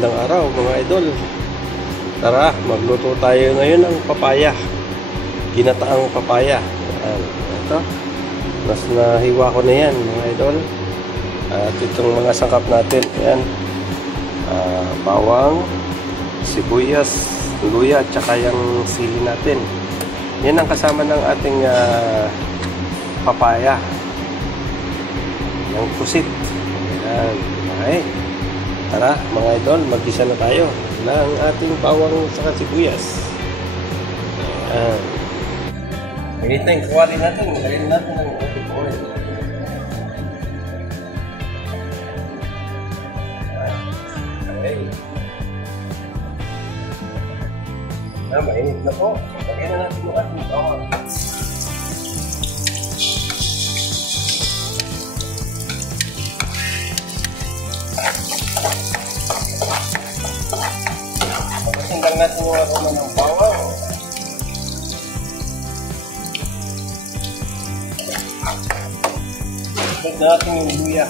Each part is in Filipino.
Magandang araw mga idol. Tara, magluto tayo ngayon ng papaya. Ginataang papaya. Ito. Mas nahiwa ko na yan mga idol. At itong mga sangkap natin. Ayan. Bawang, sibuyas, luya, at saka yung sili natin. Yan ang kasama ng ating papaya. Yung pusit. Ayan. Okay. Tara mga idol, mag-gisa na tayo ng ating bawang sa sibuyas. Ayan. Ganito yung kuwari natin. Lagyan natin ng olive oil. Okay. Mainit na po. Lagyan na natin yung ating bawang. Pagkasindang natin yung aroma ng bawang. Lagyan natin yung luya.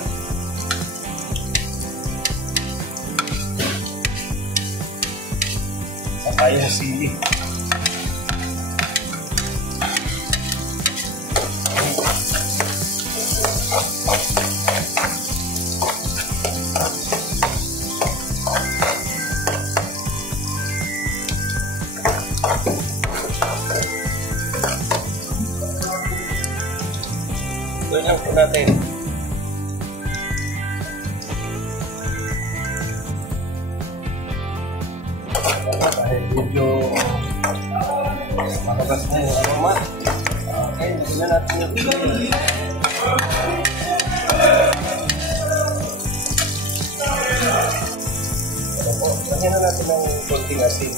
Saka yung sili. Ganyan po natin. Dahil medyo makagas na yung aroma. Okay, nagyan natin yung sili. Lagyan na natin ng konting asin.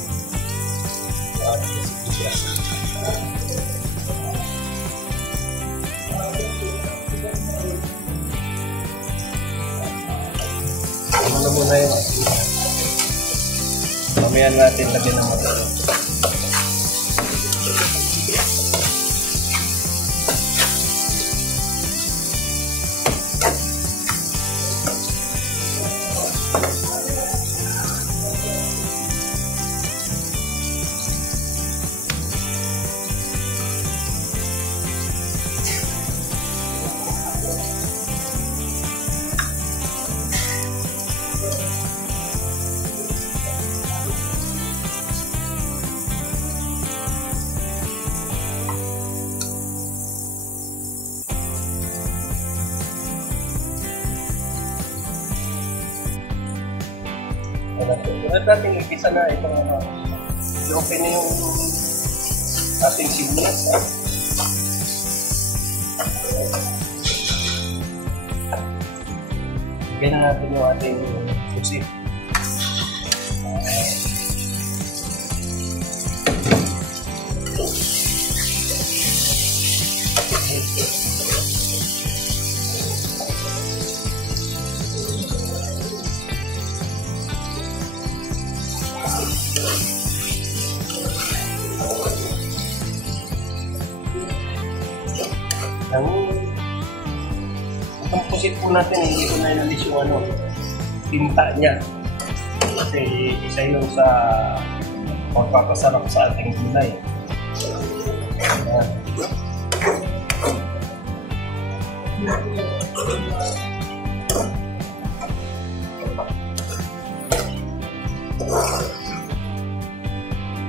Ano muna yun? Mamayan natin lagyan ng mata. At natin nagpisa na itong i-open na yung ating sibuyas. Lagyan na natin yung ating pusit. Itong pusit po natin, hindi ko na inalis yung tinta niya. Kasi isa yun sa magpapasarap sa ating gulay. Ayan.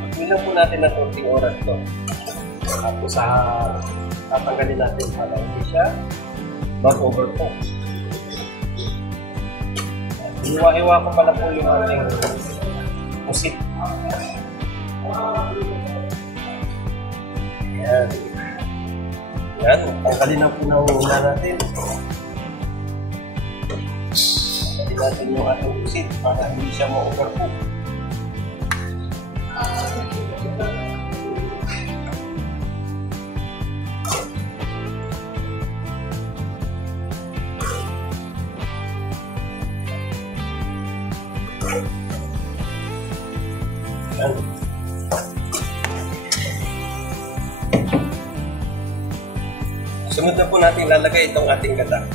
Pagbilang po natin ng konting oras to. Tapos tatanggalin natin para hindi siya mag-overcook. Iwa-iwa ko pala po yung ating pusit. Ayan. Ayan. Tanggalin na po na una natin. Tanggalin natin yung ating pusit para hindi siya mag-overcook. Sunod na po natin lalagay itong ating gata.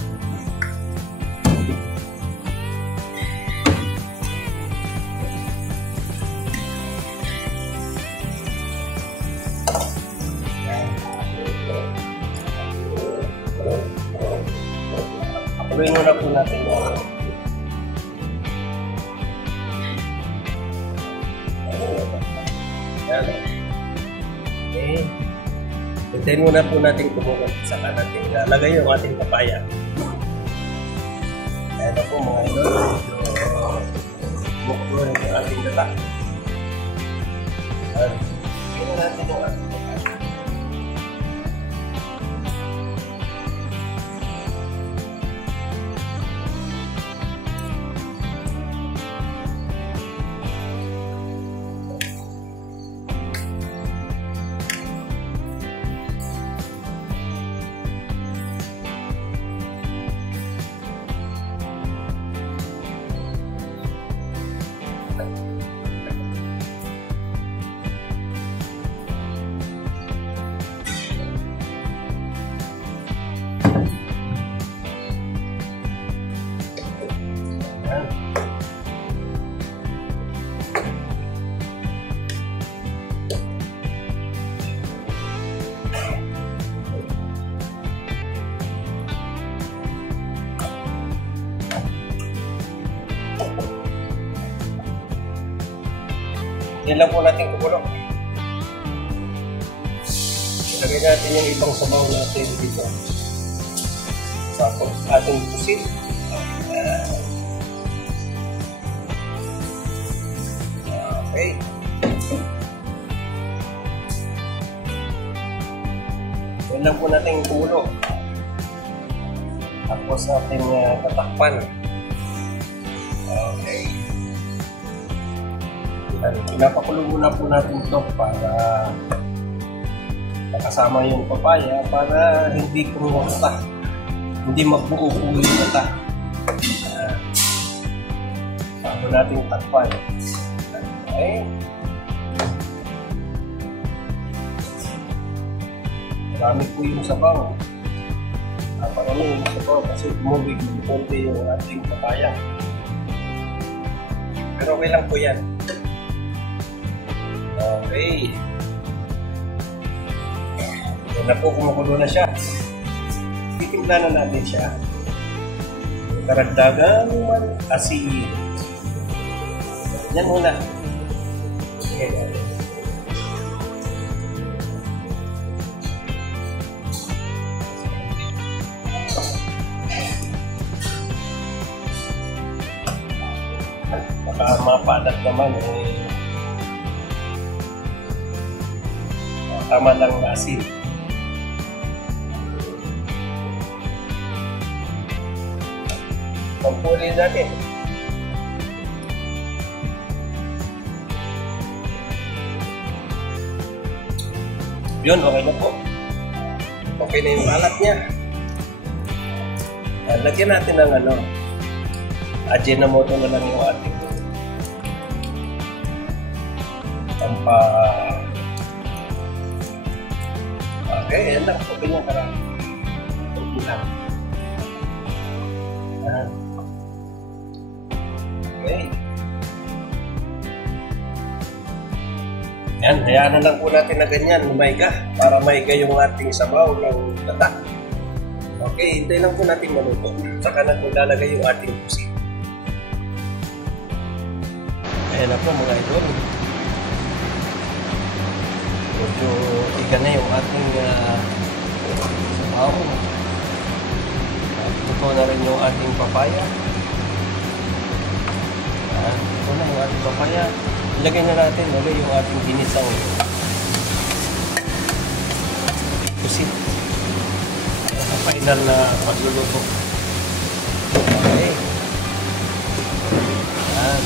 Haluin muna po natin. Yan. Okay. Hintayin muna po natin kumulat. Saka natin lalagay yung ating papaya. Ayan na po mga idol. Muklo yung ating gata. At tingnan natin yung ating papaya. Yan lang po natin kukulong. Ilagay natin yung ibang sabaw natin dito. Tapos ating pusit. Okay. Yan lang po natin kulo. Tapos ating tatakpan. Okay. Pinapakulo muna po natin ito para nakasama yung papaya para hindi kumukta, hindi magbuo po yung mata. Bago natin takpan. Okay. Marami po yung sabaw. Parang yung sabaw kasi tumubig ng konti yung ating papaya. Pero okay lang po yan. Okay. Yan na po, kumukulo na siya. Titimplahan na natin siya. Karagdagang asin. Yan muna. Okay. Baka mapalat naman tama lang na asin. Pagpuli natin. Yun, okay na po. Okay na yung balat niya. Lagyan natin ng Ajinomoto na lang yung ating okay, yan lang. Okay lang karami. Okay lang. Okay. Yan, hayaan na lang po natin na ganyan. Maiga. Para maiga yung ating sabaw ng gata. Okay, hintay lang po natin maluto. Saka na po lalagay yung ating pusit. Ayan na po mga idol. Medyo iga na yung ating sabaw. Ito na rin yung ating papaya. Ito na yung ating papaya. Ilagay na natin yung ating ginisang pusit. Final na pagluluto. Okay. Yan.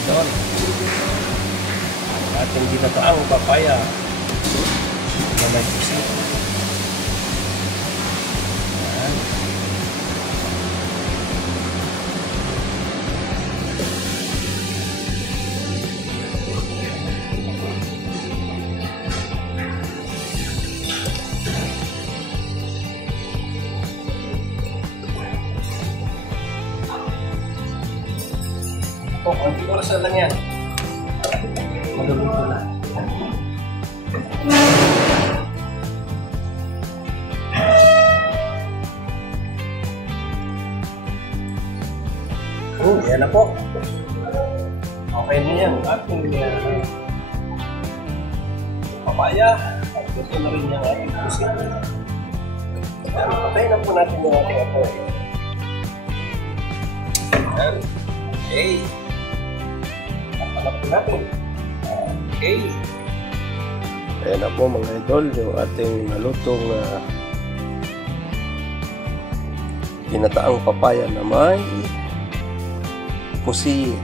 Idol, ating ginataang papaya na may pusit. Ito, konti oras na lang yan. Maluluto na. Yan na po. Okay na yan. Ating papaya. At gusto na rin yung ating pusit. Patay na po natin yung ating apoy. Okay. Pakalap po natin. Okay. Ayan na po mga idol, yung ating nalutong ginataang papaya na may pusit.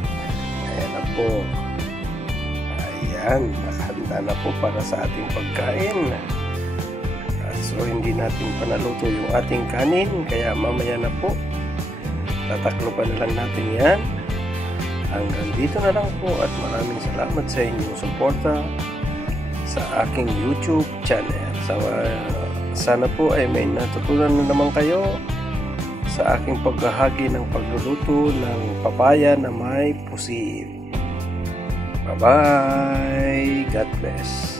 Ayan na po. Ayan, nakahanda na po para sa ating pagkain. So hindi natin panaluto yung ating kanin, kaya mamaya na po tataklopan na lang natin yan. Hanggang dito na lang po at maraming salamat sa inyong suporta sa aking YouTube channel. Sana po ay may natutunan na naman kayo sa aking paghahagi ng pagluluto ng papaya na may pusit. Bye-bye! God bless!